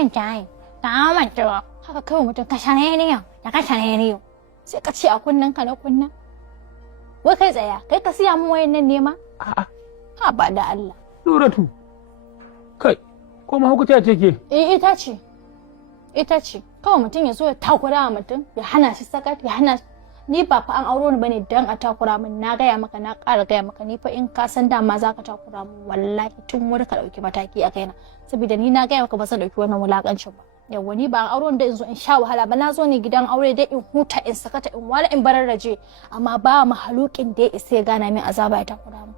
manta ta manta haka kawai mutum ka shane ne yau ya ka shane ne yau sai ka ce a kunnen ka na kunna wai kai tsaya kai ka siya mun wayan nan ne ma a'a ha ba da Allah Nuratu kai ko mahaukaciya ce ke ita ce kawai mutum ya zo ya takura wa mutum ya hana shi sakat ya hana ni ba fa an auro ni bane dan a takura min na gaya maka na ƙara gaya maka ni fa in ka san dama za ka takura min wallahi tun wuri ka ɗauki mataki a kaina saboda ni na gaya maka ba zan ɗauki wannan wulakancin ba yawwa ni ba an auro ni da in zo in sha wahala ba na zo ni gidan aure dai in huta in sakata in wala in bararraje amma ba mahalukin da ya isa ya gana min azaba ya takura min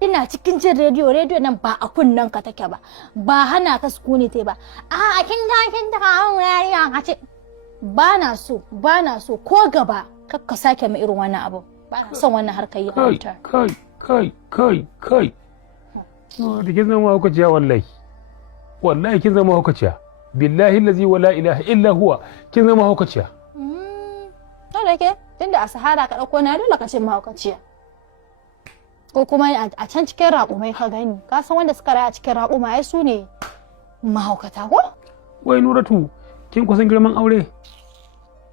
ina cikin jin rediyo nan ba a kunnen ka take ba hana ka sukuni te ba a kin ta hawo yariya ka ce ba na so ko gaba kakka sake mai irin wannan abu ba na son wannan harkar yi halitta kai da kin zama hukaciya wallahi kin zama hukaciya billahi allazi wala ilaha illa huwa kin zama hukaciya dole ke tunda a sahara ka dauko na dole ka ce mahaukaciya ko kuma a can cikin raƙumai ka gani ka san wanda suka raya a cikin raƙuma ai su ne mahaukata ko wai Nuratu kin kusan girman aure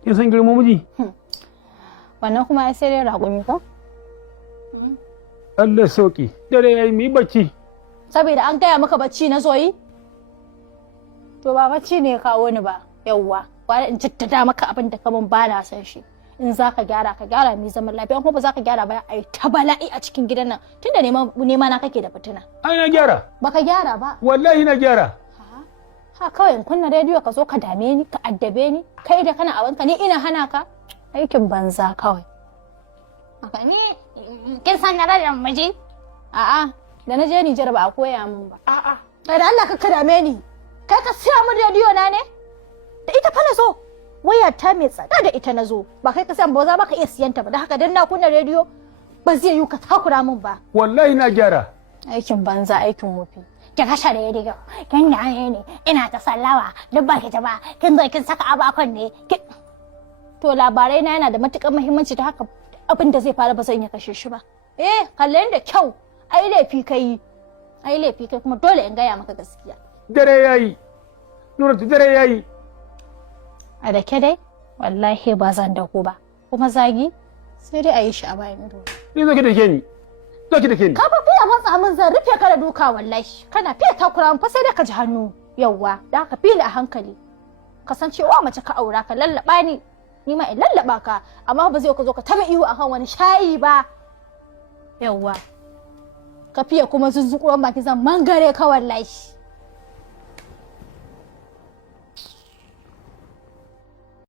kin san girman miji wannan kuma ai sai dai raƙumi ko Allah sauki dare yayi mi bacci saboda an gaya maka bacci na zoyi to ba bacci ne ya kawo ni ba yawwa ba in jaddada maka abin da kaman ba na san shi in za ka gyara mai zaman lafiya kuma ba za ka gyara ba ai ta bala'i a cikin gidan nan tunda nema na kake da fitina ai na gyara baka gyara ba wallahi na gyara ha kawai in kunna rediyo ka zo ka dame ni ka addabe ni kai da kana abanka ni ina hana ka aikin banza kawai haka ni kin san na da miji a'a da na je Nijar ba a koya min ba a'a da Allah ka dame ni kai ka siya min rediyo na ne da ita fa na so waya ta mai tsada da ita na zo ba kai ka san ba za ka iya siyanta ba da haka dan na kunna rediyo ba zai yi ka takura min ba wallahi na gyara aikin banza aikin wofi ki kashe rediyo kin ne ina ta sallawa duk ba ki ta ba kin zo kin saka abakon ne to labarai na yana da matukar muhimmanci ta haka abin da zai faru ba zan iya kashe shi ba kalle da kyau ai laifi kai kuma dole in gaya maka gaskiya dare yayi Nuratu dare yayi a da ke dai wallahi ba zan dako ba kuma zagi sai dai a yi shi a bayan ido ni zo ki dake ni ka fa fiya matsa min zan rufe ka da duka wallahi kana fiya takura min fa sai dai ka ji hannu yawwa da haka fili a hankali kasancewa mace ka aura ka lallaba ni ma in lallaba ka amma ba zai ka zo ka taba ihu akan wani shayi ba yawwa ka fiya kuma zuzzukuran baki zan mangare ka wallahi